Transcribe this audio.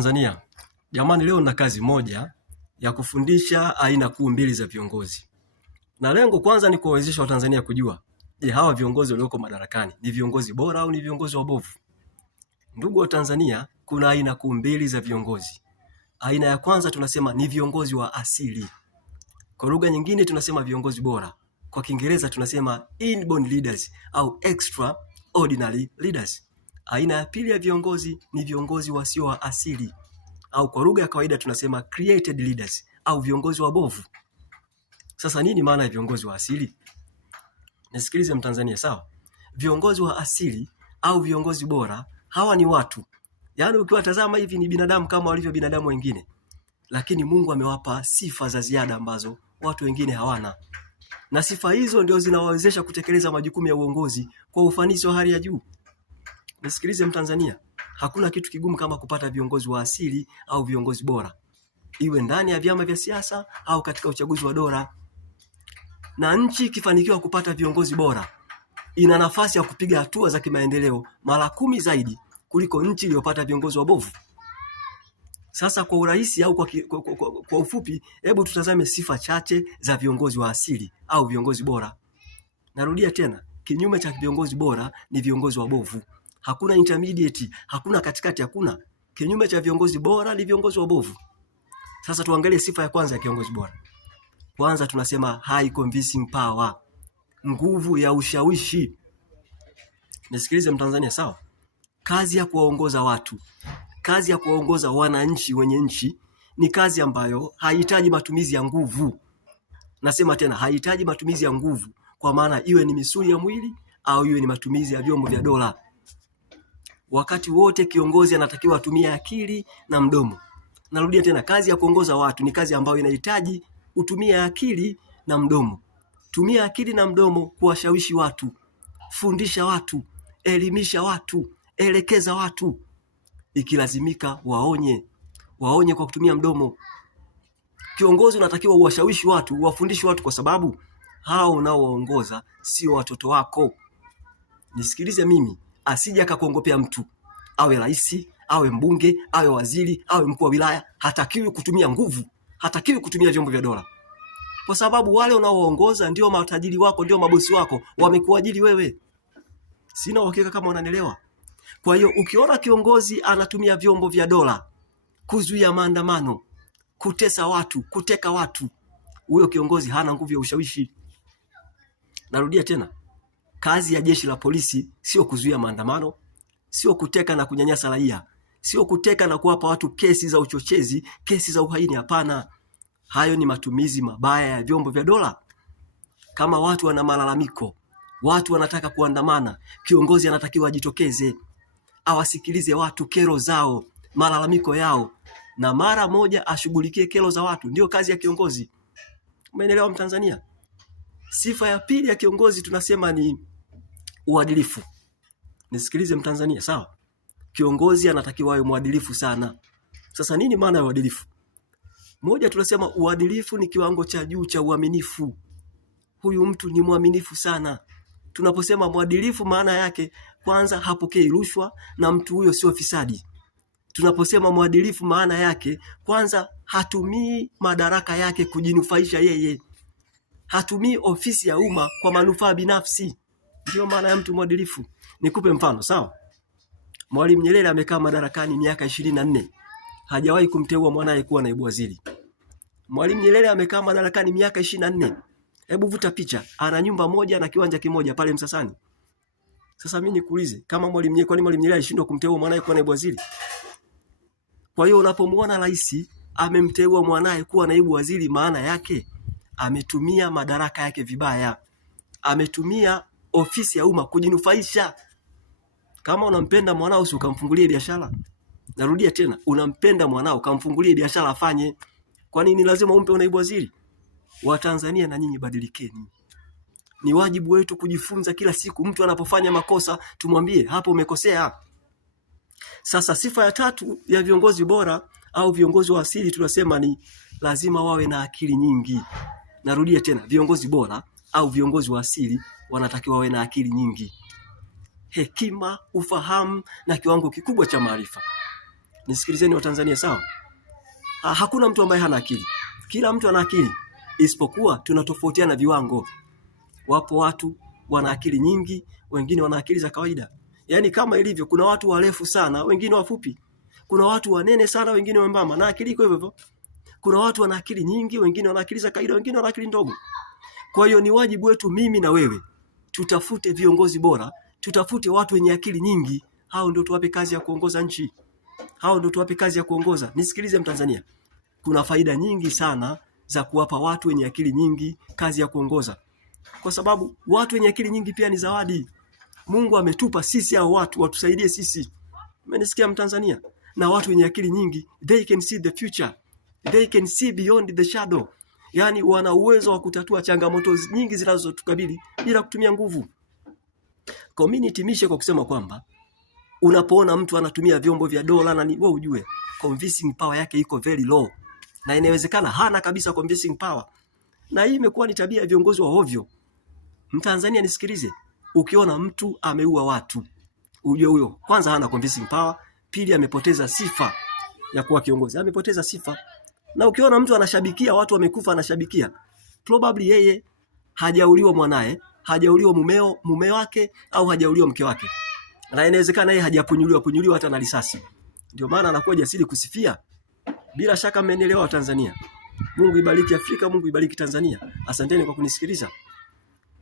Tanzania. Jamani, leo na kazi moja ya kufundisha aina kuu mbili za viongozi. Na lengo kwanza ni kuwawezesha Watanzania kujua, je, hawa viongozi walioko madarakani ni viongozi bora au ni viongozi wabovu? Ndugu wa Tanzania, kuna aina kuu mbili za viongozi. Aina ya kwanza tunasema ni viongozi wa asili. Kwa lugha nyingine tunasema viongozi bora. Kwa Kiingereza tunasema inborn leaders au extraordinary leaders. Aina ya pili ya viongozi ni viongozi wasio wa asili, au kwa lugha ya kawaida tunasema created leaders au viongozi wabovu. Sasa nini maana ya viongozi wa asili? Nisikilize Mtanzania, sawa? Viongozi wa asili au viongozi bora, hawa ni watu. Yaani ukiwatazama hivi ni binadamu kama walivyo binadamu wengine. Lakini Mungu amewapa sifa za ziada ambazo watu wengine hawana. Na sifa hizo ndio zinawawezesha kutekeleza majukumu ya uongozi kwa ufanisi wa hali ya juu. Nisikilize Mtanzania, hakuna kitu kigumu kama kupata viongozi wa asili au viongozi bora, iwe ndani ya vyama vya siasa au katika uchaguzi wa dola. Na nchi ikifanikiwa kupata viongozi bora, ina nafasi ya kupiga hatua za kimaendeleo mara 10 zaidi kuliko nchi iliyopata viongozi wabovu. Sasa kwa urahisi au kwa ufupi, hebu tutazame sifa chache za viongozi wa asili au viongozi bora. Narudia tena, kinyume cha viongozi bora ni viongozi wabovu. Hakuna intermediate, hakuna katikati, hakuna. Kinyume cha viongozi bora ni viongozi wabovu. Sasa tuangalie sifa ya kwanza ya kiongozi bora. Kwanza tunasema high convincing power, nguvu ya ushawishi. Nisikilize Mtanzania, sawa? Kazi ya kuwaongoza watu, kazi ya kuwaongoza wananchi wenye nchi ni kazi ambayo haihitaji matumizi ya nguvu. Nasema tena, haihitaji matumizi ya nguvu, kwa maana iwe ni misuli ya mwili au iwe ni matumizi ya vyombo vya dola. Wakati wote kiongozi anatakiwa atumie akili na mdomo. Narudia tena, kazi ya kuongoza watu ni kazi ambayo inahitaji utumie akili na mdomo. Tumia akili na mdomo kuwashawishi watu, fundisha watu, elimisha watu, elekeza watu. Ikilazimika waonye kwa kutumia mdomo. Kiongozi unatakiwa uwashawishi watu, uwafundishe watu, kwa sababu hao unaowaongoza sio watoto wako. Nisikilize mimi, asije akakuongopea mtu, awe rais, awe mbunge, awe waziri, awe mkuu wa wilaya, hatakiwi kutumia nguvu, hatakiwi kutumia vyombo vya dola. Kwa sababu wale unaowaongoza ndio matajiri wako, ndio mabosi wako, wamekuajiri wewe. Sina uhakika kama unanielewa. Kwa hiyo ukiona kiongozi anatumia vyombo vya dola kuzuia maandamano, kutesa watu, kuteka watu, huyo kiongozi hana nguvu ya ushawishi. Narudia tena, kazi ya jeshi la polisi sio kuzuia maandamano, sio kuteka na kunyanyasa raia, sio kuteka na kuwapa watu kesi za uchochezi, kesi za uhaini, hapana. Hayo ni matumizi mabaya ya vyombo vya dola. Kama watu wana malalamiko, watu wanataka kuandamana, kiongozi anatakiwa ajitokeze, awasikilize watu, kero zao, malalamiko yao, na mara moja ashughulikie kero za watu. Ndio kazi ya kiongozi. Umeelewa Mtanzania? Sifa ya pili ya kiongozi tunasema ni uadilifu. Nisikilize Mtanzania, sawa? Kiongozi anatakiwa awe mwadilifu sana. Sasa nini maana ya uadilifu? Moja, tunasema uadilifu ni kiwango cha juu cha uaminifu. Huyu mtu ni mwaminifu sana. Tunaposema mwadilifu, maana yake kwanza hapokei rushwa na mtu huyo sio fisadi. Tunaposema mwadilifu, maana yake kwanza hatumii madaraka yake kujinufaisha yeye. Hatumii ofisi ya umma kwa manufaa binafsi. Ndio maana ya mtu mwadilifu. Nikupe mfano, sawa? Mwalimu Nyerere amekaa madarakani miaka 24. Hajawahi kumteua mwanae kuwa naibu waziri. Mwalimu Nyerere amekaa madarakani miaka 24. Hebu vuta picha, ana nyumba moja na kiwanja kimoja pale Msasani. Sasa mimi nikuulize, kama Mwalimu Nyerere alishindwa kumteua mwanae kuwa naibu waziri? Kwa hiyo unapomwona rais amemteua mwanae kuwa naibu waziri, maana yake ametumia madaraka yake vibaya. Ametumia ofisi ya umma kujinufaisha. Kama unampenda mwanao, si ukamfungulie biashara? Narudia tena, unampenda mwanao, kamfungulie biashara afanye. Kwa nini lazima umpe naibu waziri? Watanzania na nyinyi badilikeni. Ni wajibu wetu kujifunza kila siku. Mtu anapofanya makosa tumwambie, hapo umekosea. Sasa sifa ya tatu ya viongozi bora au viongozi wa asili tunasema ni lazima wawe na akili nyingi. Narudia tena, viongozi bora au viongozi wa asili wanatakiwa wawe na akili nyingi, hekima, ufahamu na kiwango kikubwa cha maarifa. Nisikilizeni Watanzania, sawa? Hakuna mtu ambaye hana akili. Kila mtu ana akili, isipokuwa tunatofautiana viwango. Wapo watu wana akili nyingi, wengine wana akili za kawaida. Yaani kama ilivyo, kuna watu warefu sana, wengine wafupi. Kuna watu wanene sana, wengine wembamba, na akili iko hivyo hivyo. Kuna watu wana akili nyingi, wengine wana akili za kawaida, wengine wana akili ndogo. Kwa hiyo ni wajibu wetu, mimi na wewe, tutafute viongozi bora, tutafute watu wenye akili nyingi. Hao ndio tuwape kazi ya kuongoza nchi. Hao ndio tuwape kazi ya kuongoza. Nisikilize Mtanzania, kuna faida nyingi sana za kuwapa watu wenye akili nyingi kazi ya kuongoza, kwa sababu watu wenye akili nyingi pia ni zawadi. Mungu ametupa sisi hao watu watusaidie sisi. Umenisikia Mtanzania? Na watu wenye akili nyingi, they can see the future, they can see beyond the shadow. Yani wana uwezo wa kutatua changamoto nyingi zinazotukabili bila kutumia nguvu. Community mission kwa kusema kwamba unapoona mtu anatumia vyombo vya dola na wewe ujue convincing power yake iko very low, na inawezekana hana kabisa convincing power. Na hii imekuwa ni tabia ya viongozi wa ovyo. Mtanzania nisikilize, ukiona mtu ameua watu, ujue huyo kwanza hana convincing power, pili amepoteza sifa ya kuwa kiongozi, amepoteza sifa. Na ukiona mtu anashabikia watu wamekufa, anashabikia, probably yeye hajauliwa mwanae, hajauliwa mume wake, au hajauliwa mke wake, na inawezekana yeye hajapunyuliwa hata na risasi. Ndio maana anakuwa jasiri kusifia. Bila shaka mmenielewa Tanzania. Mungu ibariki Afrika, Mungu ibariki Tanzania. Asanteni kwa kunisikiliza.